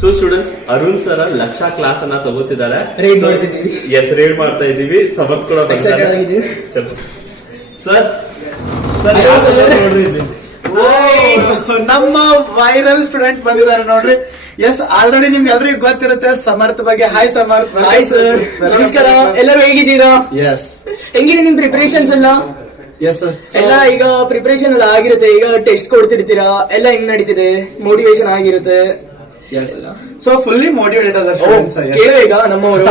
So students, Arun sir lakh class ಅನ್ನ ತಗೋತಿದ್ದಾರೆ. Raid ಮಾಡ್ತಿದ್ದೀವಿ. S, raid ಮಾಡ್ತಾ ಇದೀವಿ. ಸಮರ್ಥ್ ಕೂಡ ಸರ್ ನಮ್ಮ ವೈರಲ್ ಸ್ಟೂಡೆಂಟ್ ಬಂದಿದ್ದಾರೆ ನೋಡ್ರಿ. ಎಸ್, ಆಲ್ರೆಡಿ ನಿಮ್ಗೆ ಎಲ್ರಿಗೂ ಗೊತ್ತಿರುತ್ತೆ ಸಮರ್ಥ ಬಗ್ಗೆ. ಹಾಯ್ ಸಮರ್ಥ. ಹಾಯ್ ಸರ್, ನಮಸ್ಕಾರ. ಎಲ್ಲರೂ ಹೇಗಿದ್ದೀರಾ? ಎಸ್, ಹೆಂಗಿದೆ ನಿಮ್ ಪ್ರಿಪರೇಷನ್ಸ್ ಎಲ್ಲ? ಎಸ್ ಎಲ್ಲ ಈಗ ಪ್ರಿಪರೇಷನ್ ಎಲ್ಲ ಆಗಿರುತ್ತೆ. ಈಗ ಟೆಸ್ಟ್ ಕೊಡ್ತಿರ್ತೀರಾ, ಎಲ್ಲ ಹೆಂಗ್ ನಡೀತಿದೆ? ಮೋಟಿವೇಶನ್ ಆಗಿರುತ್ತೆ. ಸೊ ಫುಲ್ಲಿ ಮೋಟಿವೇಟೆಡ್ ಅದ ಕೇಳಿಗ ನಮ್ಮವರು.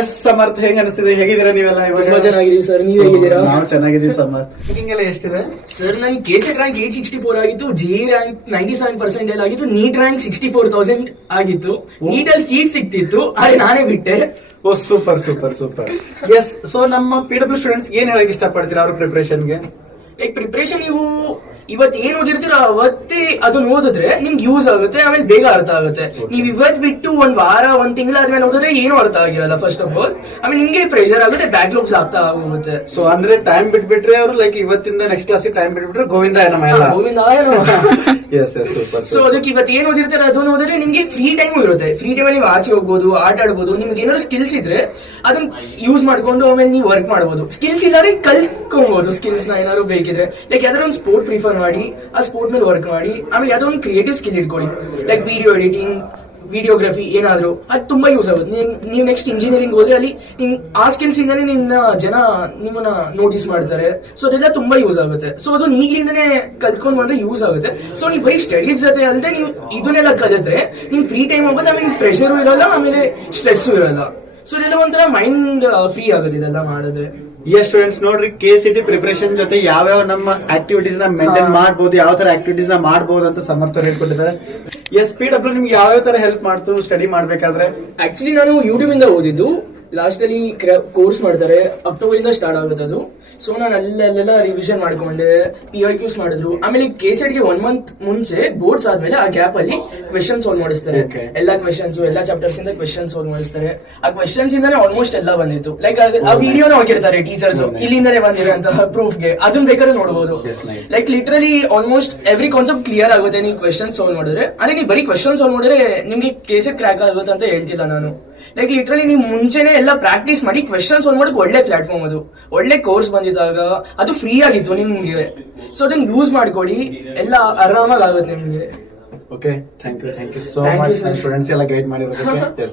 ಎಸ್ ಸಮರ್ಥ, ಹೆಂಗ್ ಅನಿಸ್ತಿದೆ? ಹೇಗಿದ್ದೀರಾ ನೀವೆಲ್ಲ? ತುಂಬಾ ಚೆನ್ನಾಗಿದೀವಿ ಸರ್, ನೀವ್ ಹೇಗಿದ್ದೀರಾ? ನಾವು ಚೆನ್ನಾಗಿದ್ದೀವಿ ಸಮರ್ಥ. ರ್ಯಾಂಕಿಂಗ್ ಎಲ್ಲ ಎಷ್ಟಿದೆ ಸರ್? ನನ್ ಕೆಸೆಟ್ ರ್ಯಾಂಕ್ 864 ಆಗಿತ್ತು, ಜೆ ರ್ಯಾಂಕ್ 97% ಆಗಿತ್ತು, ನೀಟ್ ರ್ಯಾಂಕ್ 64,000 ಆಗಿತ್ತು. ನೀಟ್ ಅಲ್ಲಿ ಸೀಟ್ ಸಿಕ್ತಿತ್ತು, ಆದ್ರೆ ನಾನೇ ಬಿಟ್ಟೆ. Oh super super super. Yes, so ನಮ್ಮ PW ಸ್ಟೂಡೆಂಟ್ಸ್ ಏನ್ ಹೇಳಕ್ ಇಷ್ಟಪಡ್ತೀರಾ ಅವ್ರ ಪ್ರಿಪರೇಷನ್ಗೆ? ಲೈಕ್ ಪ್ರಿಪರೇಷನ್ ನೀವು ಇವತ್ತು ಏನ್ ಓದಿರ್ತೀರೋ ಅವತ್ತೇ ಅದನ್ನ ಓದಿದ್ರೆ ನಿಮ್ಗೆ ಯೂಸ್ ಆಗುತ್ತೆ, ಆಮೇಲೆ ಬೇಗ ಅರ್ಥ ಆಗುತ್ತೆ. ನೀವ್ ಇವತ್ ಬಿಟ್ಟು ಒಂದ್ ವಾರ ಒಂದ್ ತಿಂಗಳಾದ್ಮೇಲೆ ಓದಿದ್ರೆ ಏನು ಅರ್ಥ ಆಗಿರಲ್ಲ ಫಸ್ಟ್ ಆಫ್ ಆಲ್. ಆಮೇಲೆ ನಿಮ್ಗೆ ಪ್ರೆಷರ್ ಆಗುತ್ತೆ, ಬ್ಯಾಕ್ಲಾಗ್ಸ್ ಆಗ್ತಾ ಹೋಗುತ್ತೆ. ಸೊ ಅಂದ್ರೆ ಟೈಮ್ ಬಿಟ್ಬಿಟ್ರೆ ಅವರು ಲೈಕ್ ಇವತ್ತಿಂದ ನೆಕ್ಸ್ಟ್ ಕ್ಲಾಸ್ ಟೈಮ್ ಬಿಟ್ಬಿಟ್ರೆ Govinda yes yes super. So ಅದಕ್ಕೆ ಇವತ್ತು ಏನ್ ಓದಿರ್ತಾರೆ ಅದನ್ನ ಓದಿದ್ರೆ ನಿಮ್ಗೆ ಫ್ರೀ ಟೈಮ್ ಇರುತ್ತೆ. ಫ್ರೀ ಟೈಮ್ ಅಲ್ಲಿ ನೀವು ಆಚೆ ಹೋಗ್ಬೋದು, ಆಟ ಆಡ್ಬೋದು. ನಿಮ್ಗೆ ಏನಾದ್ರು ಸ್ಕಿಲ್ಸ್ ಇದ್ರೆ ಅದನ್ನ ಯೂಸ್ ಮಾಡ್ಕೊಂಡು ಆಮೇಲೆ ನೀವು ವರ್ಕ್ ಮಾಡ್ಬೋದು. ಸ್ಕಿಲ್ಸ್ ಇಲ್ಲಾದ್ರೆ ಕಲ್ತ್ಕೊಬಹುದು ಸ್ಕಿಲ್ಸ್ ನ ಏನಾದ್ರು ಬೇಕಿದ್ರೆ. ಲೈಕ್ ಯಾವ್ದಾದ್ರು ಒಂದು ಸ್ಪೋರ್ಟ್ ಪ್ರಿಫರ್ ಮಾಡಿ ಆ ಸ್ಪೋರ್ಟ್ ಮೇಲೆ ವರ್ಕ್ ಮಾಡಿ, ಆಮೇಲೆ ಯಾವ್ದೋ ಒಂದು ಕ್ರಿಯೇಟಿವ್ ಸ್ಕಿಲ್ ಇಟ್ಕೊಳ್ಳಿ. ಲೈಕ್ ವಿಡಿಯೋ ಎಡಿಟಿಂಗ್, ವಿಡಿಯೋಗ್ರಫಿ ಏನಾದ್ರು, ಅದು ತುಂಬಾ ಯೂಸ್ ಆಗುತ್ತೆ. ನೀವು ನೆಕ್ಸ್ಟ್ ಇಂಜಿನಿಯರಿಂಗ್ ಹೋದ್ರೆ ಅಲ್ಲಿ ಆ ಸ್ಕಿಲ್ಸ್ ಇಂದಾನೆ ನಿಮ್ಮನ್ನ ನೋಟಿಸ್ ಮಾಡ್ತಾರೆ. ಸೊ ಅದೆಲ್ಲ ತುಂಬಾ ಯೂಸ್ ಆಗುತ್ತೆ. ಸೊ ಅದನ್ನ ಈಗ್ಲಿಂದಾನೆ ಕಲ್ತ್ಕೊಂಡ್ ಬಂದ್ರೆ ಯೂಸ್ ಆಗುತ್ತೆ. ಸೊ ನೀವು ಬರೀ ಸ್ಟಡೀಸ್ ಜೊತೆ ಅಲ್ಲದೆ ನೀವು ಇದನ್ನೆಲ್ಲ ಕಲಿತ್ರೆ ನಿಮ್ ಫ್ರೀ ಟೈಮ್ ಹೋಗುತ್ತೆ, ಆಮೇಲೆ ಪ್ರೆಷರು ಇರಲ್ಲ, ಆಮೇಲೆ ಸ್ಟ್ರೆಸ್ಸು ಇರಲ್ಲ. ಸೊ ಇದೆಲ್ಲ ಒಂಥರ ಮೈಂಡ್ ಫ್ರೀ ಆಗುತ್ತೆ ಇದೆಲ್ಲ ಮಾಡಿದ್ರೆ. ಸ್ಟೂಡೆಂಟ್ಸ್ ನೋಡ್ರಿ, KCT ಪ್ರಿಪರೇಷನ್ ಜೊತೆ ಯಾವ್ಯಾವ ನಮ್ಮ ಆಕ್ಟಿವಿಟೀಸ್ ನ ಮೇಂಟೈನ್ ಮಾಡಬಹುದು, ಯಾವ ತರ ಆಕ್ಟಿವಿಟೀಸ್ ನ ಮಾಡಬಹುದು ಅಂತ ಸಮರ್ಥರು ಹೇಳ್ಕೊಟ್ಟಿದ್ದಾರೆ. PW ನಿಮ್ಗೆ ಯಾವ ತರ ಹೆಲ್ಪ್ ಮಾಡ್ತು ಸ್ಟಡಿ ಮಾಡ್ಬೇಕಾದ್ರೆ? ಆಕ್ಚುಲಿ ನಾನು ಯೂಟ್ಯೂಬ್ ಇಂದ ಓದಿದ್ದು. ಲಾಸ್ಟ್ ಅಲ್ಲಿ ಕೋರ್ಸ್ ಮಾಡ್ತಾರೆ, ಅಕ್ಟೋಬರ್ ಇಂದ ಸ್ಟಾರ್ಟ್ ಆಗುತ್ತೆ ಅದು. ಸೊ ನಾನು ಅಲ್ಲೆಲ್ಲ ರಿವಿಷನ್ ಮಾಡ್ಕೊಂಡೆ, PIQs ಮಾಡಿದ್ರು. ಆಮೇಲೆ KCET ಗೆ 1 ಮಂತ್ ಮುಂಚೆ ಬೋರ್ಡ್ಸ್ ಆದ್ಮೇಲೆ ಆ ಗ್ಯಾಪ್ ಅಲ್ಲಿ ಕ್ವೆಶನ್ ಸಾಲ್ವ್ ಮಾಡಿಸ್ತಾರೆ. ಎಲ್ಲಾ ಕ್ವೆಶನ್ಸ್, ಎಲ್ಲಾ ಚಾಪ್ಟರ್ಸ್ ಇಂದ ಕ್ವೆಶನ್ ಸಾಲ್ವ್ ಮಾಡಿಸ್ತಾರೆ. ಆ ಕ್ವೆಶನ್ಸ್ ಇಂದಾನೆ ಆಲ್ಮೋಸ್ಟ್ ಎಲ್ಲ ಬಂದಿತ್ತು. ಲೈಕ್ ಆ ವಿಡಿಯೋನ ಹಾಕಿರ್ತಾರೆ ಟೀಚರ್ಸ್, ಇಲ್ಲಿಂದಾನೆ ಬಂದಿರೋಂತಹ ಪ್ರೂಫ್ಗೆ. ಅದನ್ನ ಬೇಕಾದ್ರೆ ನೋಡಬಹುದು. Like literally almost every concept clear ಆಗುತ್ತೆ ನೀವು ಕ್ವೆಶನ್ ಸಾಲ್ವ್ ಮಾಡಿದ್ರೆ. ಅದೇ ನೀವು ಬರೀ ಕ್ವೆಶನ್ ಸಾಲ್ವ್ ಮಾಡಿದ್ರೆ ನಿಮ್ಗೆ KCET ಕ್ರ್ಯಾಕ್ ಆಗುತ್ತೆ ಅಂತ ಹೇಳ್ತಿಲ್ಲ ನಾನು. ಲೈಕ್ ಲಿಟ್ರಲಿ ನೀವು ಮುಂಚೆನೆ ಎಲ್ಲ ಪ್ರಾಕ್ಟೀಸ್ ಮಾಡಿ ಕ್ವೆಶನ್ ಸಾಲ್ವ್ ಮಾಡಕ್ ಒಳ್ಳೆ ಪ್ಲಾಟ್ಫಾರ್ಮ್ ಅದು. ಒಳ್ಳೆ ಕೋರ್ಸ್ ಬಂದಿದ್ದಾಗ ಅದು ಫ್ರೀ ಆಗಿತ್ತು ನಿಮ್ಗೆ. ಸೊ ಅದನ್ನ ಯೂಸ್ ಮಾಡ್ಕೊಳ್ಳಿ, ಎಲ್ಲ ಆರಾಮಾಗಿ ಆಗುತ್ತೆ ನಿಮ್ಗೆ. Okay, thank you so much students ಎಲ್ಲ ಗೈಡ್ ಮಾಡಿರೋದಕ್ಕೆ.